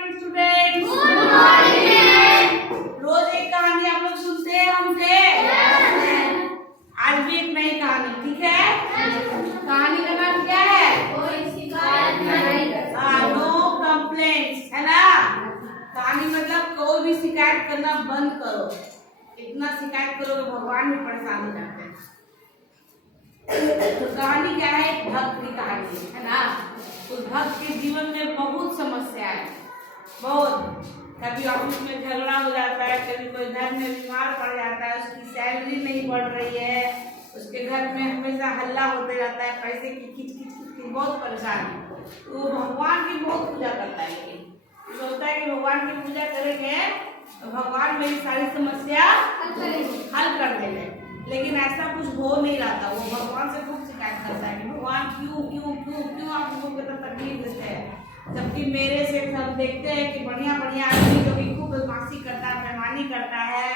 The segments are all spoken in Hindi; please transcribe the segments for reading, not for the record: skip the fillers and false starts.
Morning students. Good morning. रोज एक कहानी आप लोग सुनते हैं हमसे। आज भी एक नई कहानी, ठीक है। कहानी का नाम क्या है? कोई शिकायत नहीं करता। नो कंप्लेंट्स, है ना। कहानी मतलब कोई भी शिकायत करना बंद करो। इतना शिकायत करो कि भगवान भी परेशान हो जाते हैं। तो कहानी क्या है? एक भक्त की कहानी है ना। उस भक्त के जीवन में बहुत समस्या है, बहुत। कभी ऑफिस में झगड़ा हो जाता है, कभी कोई घर में बीमार पड़ जाता है, उसकी सैलरी नहीं बढ़ रही है, उसके घर में हमेशा हल्ला होते रहता है, पैसे की खिच खिच खिच, बहुत परेशान है। तो वो भगवान की बहुत पूजा करता है, लेकिन सोचता है कि भगवान की पूजा करेंगे तो भगवान मेरी सारी समस्या हल कर देंगे। लेकिन ऐसा कुछ हो नहीं रहा था। वो भगवान से खूब शिकायत करता है कि भगवान क्यों क्यों क्यों क्यों आप लोगों को तकलीफ देते हैं, जबकि मेरे से हम देखते हैं कि बढ़िया बढ़िया आदमी जो भी खूब बदमाशी करता है, बेईमानी करता है,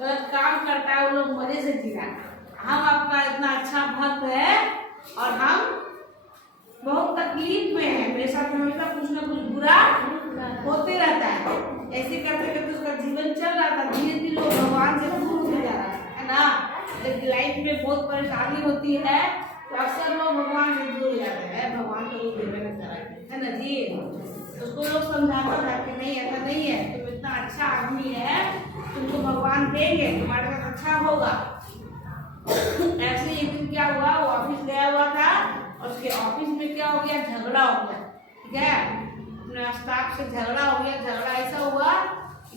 गलत काम करता है, वो लोग मजे से जी रहा है। हम आपका इतना अच्छा भक्त है और हम बहुत तकलीफ में है। मेरे साथ हमेशा कुछ ना कुछ बुरा होते रहता है। ऐसे करते करते उसका जीवन चल रहा था, धीरे धीरे वो भगवान से दूर होते जा रहा है ना। जब लाइफ में बहुत परेशानी होती है तो अक्सर लोग भगवान से दूर हो जाते हैं। भगवान को देवे लगता है ना जी। उसको लोग समझाता था कि नहीं, ऐसा नहीं है, तुम इतना अच्छा आदमी है, तुमको भगवान देंगे, तुम्हारे साथ अच्छा होगा। ऐसे एक दिन क्या हुआ, वो ऑफिस गया हुआ था और उसके ऑफिस में क्या हो गया, झगड़ा हो गया, ठीक है। स्टाफ से झगड़ा हो गया। झगड़ा ऐसा हुआ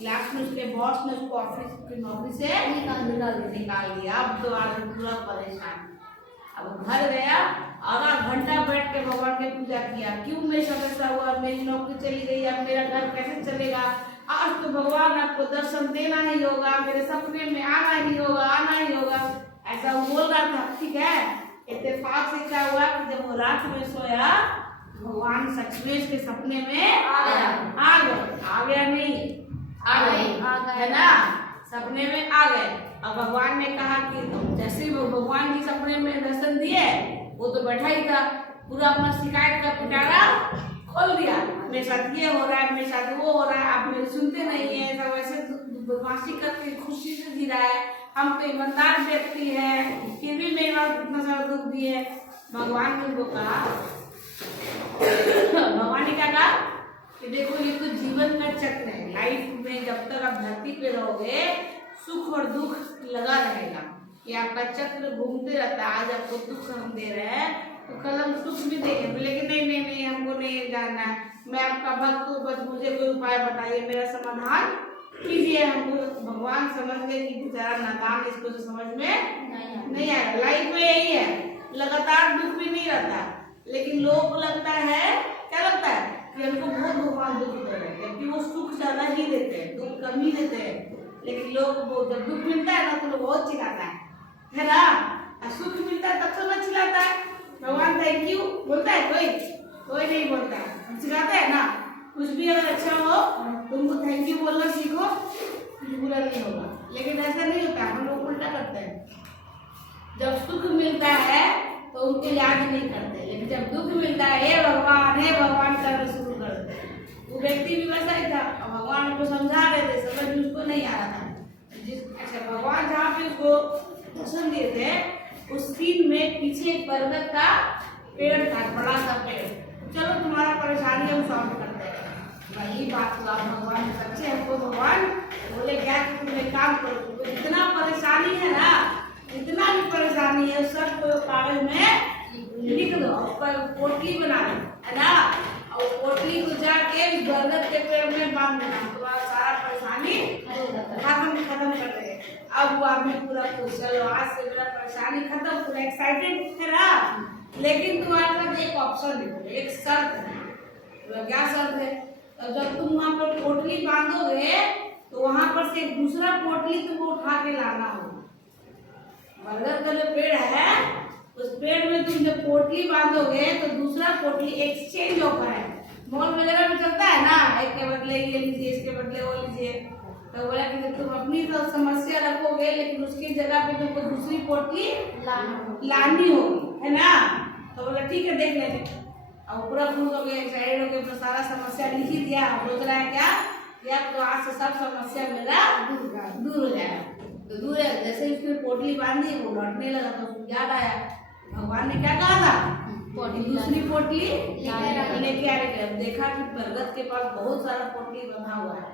लास्ट में उसके बॉस ने उसको ऑफिस की नौकरी से निकाल दिया। अब तो आदमी पूरा परेशान। अब घर गया, आधा घंटा बैठ के भगवान की पूजा किया, क्यों मेरे साथ ऐसा हुआ, मेरी नौकरी चली गई, अब मेरा घर कैसे चलेगा। आज तो भगवान आपको दर्शन देना ही होगा, मेरे सपने में आना ही होगा, आना ही होगा, ऐसा वो बोल रहा था, ठीक है। इत्तेफाक से क्या हुआ कि जब वो रात में सोया, भगवान सचमुच के सपने में आ गया नहीं, आ गए, है ना, सपने में आ गए। अब भगवान ने कहा कि जैसे वो भगवान की सपने में दर्शन दिए, वो तो बैठा ही था, पूरा अपना शिकायत का पिटारा खोल दिया। मेरे साथ ये हो रहा है, मेरे साथ वो हो रहा है, आप मेरे सुनते नहीं है, सब ऐसे बदमाशी करके खुशी से जी रहा है, हम तो ईमानदार व्यक्ति है, फिर भी मेरे पास इतना सारा दुख दिए। भगवान ने उनको कहा, भगवान ने क्या कहा कि देखो ये तो जीवन का चक्र है। लाइफ में जब तक आप धरती पे रहोगे, सुख और दुख लगा रहेगा, ये आपका चक्र घूमते रहता है। आज आपको दुख हम दे रहे हैं तो कल हम सुख भी देंगे, लेकिन नहीं नहीं नहीं, हमको नहीं जानना है, मैं आपका भक्त हूँ, बस मुझे कोई उपाय बताइए, मेरा समाधान कीजिए। हमको भगवान समझ गए कि बेचारा नादान, इसको तो समझ में नहीं आएगा। लाइफ में यही है, लगातार दुख भी नहीं रहता, लेकिन लोगों को लगता है, क्या लगता है कि हमको बहुत भगवान दुख दे रहे हैं, क्योंकि वो सुख ज्यादा ही देते हैं, दुख कम ही देते हैं। लेकिन लोग को जब दुख मिलता है ना तो लोग बहुत चिल्लाता है ना। सुख मिलता है तब तो ना चिल्लाता है, भगवान थैंक यू बोलता है, कोई नहीं बोलता, हम चिल्लाते हैं ना। कुछ भी अगर अच्छा हो तुमको थैंक यू बोलना सीखो, कुछ बुरा नहीं होगा। लेकिन ऐसा नहीं होता, हम लोग उल्टा करते हैं। जब सुख मिलता है तो उनको याद नहीं करते, लेकिन जब दुख मिलता है, हे भगवान करना शुरू कर देते हैं। वो व्यक्ति भी वैसा ही था, भगवान को समझा रहे थे, समझ में उसको नहीं आ रहा था। अच्छा, भगवान जहाँ पे उसको दर्शन दिए थे, उस सीन में पीछे एक पर्वत का पेड़ था, बड़ा सा पेड़। चलो तुम्हारा परेशानी हम सॉल्व करते हैं। वही बात हुआ, भगवान सच्चे हमको भगवान बोले क्या कि तुम एक काम करो, तुमको इतना परेशानी है ना, इतना भी परेशानी है, सब को कागज में लिख दो, ऊपर पोटली बना दो, है ना, और पोटली को जाके बरगद के पेड़ में बांध देना, तुम्हारा सारा परेशानी खत्म कर देंगे। अब वो आदमी पूरा खुश, चलो आज से मेरा परेशानी खत्म, पूरा एक्साइटेड है ना। लेकिन तुम्हारे पास एक ऑप्शन है, एक शर्त है। क्या शर्त है? तो जब तुम वहाँ पर पोटली बांधोगे तो वहां पर से दूसरा पोटली तुमको उठा के लाना होगा। बरगद का जो पेड़ है, उस पेड़ में तुम जब पोटली बांधोगे तो दूसरा पोटली एक्सचेंज ऑफर है। मॉल वगैरह में चलता है ना, एक के बदले ये लीजिए, इसके बदले वो लीजिए। तो बोला कि तुम अपनी तो समस्या रखोगे, लेकिन उसकी जगह पे तुमको दूसरी पोटली लानी होगी, है ना। तो बोला ठीक है, देख लेंगे। अब पूरा खुश हो गए, एक्साइटेड हो गए, तो सारा समस्या लिख ही दिया। सोच रहा है क्या या तो आज से सब समस्या मेरा दूर हो जाएगा। तो दूर है, जैसे ही उसने पोटली बांधी वो लौटने लगा तो उसको याद आया भगवान ने क्या कहा था, दूसरी पोटली लेके आए थे। अब देखा कि बरगद के पास बहुत सारा पोटली बंधा हुआ है,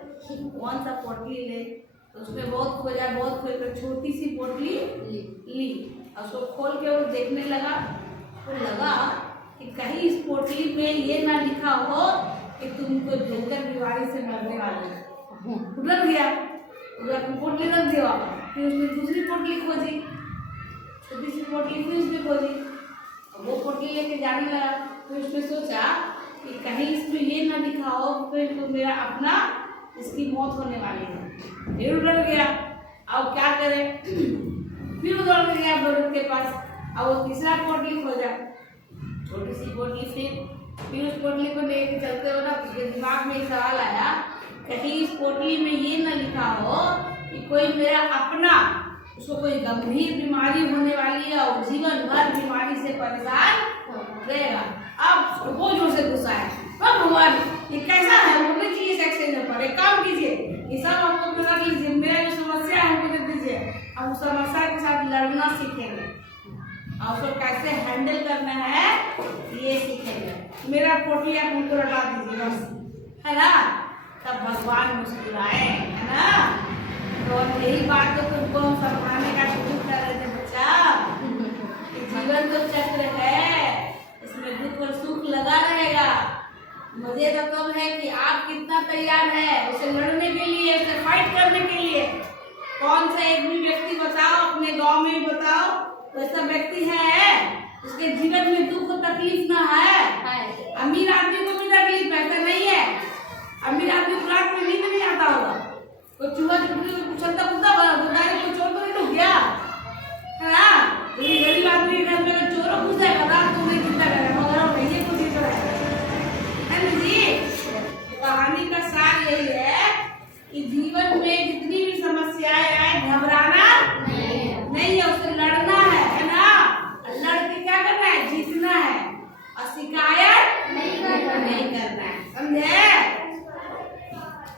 कौन सा पोटली ले। तो उसमें बहुत खोजा, बहुत खोज कर छोटी सी पोटली ली और उसको खोल के वो देखने लगा। तो लगा कि कहीं इस पोटली में ये ना लिखा हो कि तुमको भयंकर बीमारी से मरने वाले हो। रख दिया, पोटली रख दिया। फिर उसने दूसरी पोटली खोजी, छोटी सी पोटली फिर उसने खोजी, वो पोटली लेके जाने लगा। फिर उसने सोचा कि कहीं इसमें ये ना लिखा हो फिर तो मेरा अपना इसकी मौत होने वाली है। फिर उधर गया, अब क्या करे, फिर उधर गया बरगद के पास। अब वो तीसरा पोटली खोजा, छोटी सी पोटली। फिर उस पोटली को लेके चलते हो ना, उसके दिमाग में एक सवाल आया, कहीं इस पोटली में ये न लिखा हो कि कोई मेरा अपना उसको कोई गंभीर बीमारी होने वाली है और जीवन भर बीमारी से परेशान रहेगा। अब वो जोर से गुस्सा है, भगवान ये कैसा है, बोलने चाहिए सेक्शन में पर एक काम कीजिए, ये सब आपको पूरा लीजिए, मेरा जो समस्या है हमको दे दीजिए। हम उस समस्या के साथ लड़ना सीखेंगे और उसको कैसे हैंडल करना है ये सीखेंगे। मेरा पोटली आप उनको लौटा दीजिए बस, है ना। तब भगवान मुस्कुराए, है ना। तो यही बात तो तुमको हम समझाने का शुरू कर रहे थे बच्चा, कि जीवन तो चक्र है, इसमें दुख और सुख लगा रहेगा। मजे तो तब है कि आप कितना तैयार है उसे लड़ने के लिए, उसे फाइट करने के लिए। कौन सा एक भी व्यक्ति बताओ, अपने गांव में ही बताओ, वैसा व्यक्ति है उसके जीवन में दुख और तकलीफ ना है। अमीर आदमी को भी तकलीफ ऐसा नहीं है, अमीर आदमी को रात में नींद नहीं आता होगा, कोई चूहा चलता कूदता कोई चोर तो नहीं ढूंढ गया, है ना। गरीब आदमी के घर में चोरों घुस जाएगा, रात को नहीं चिंता करेगा, मगर भैया को नहीं करेगा, है ना जी। कहानी का सार यही है कि जीवन में जितनी भी समस्याएं आए घबरा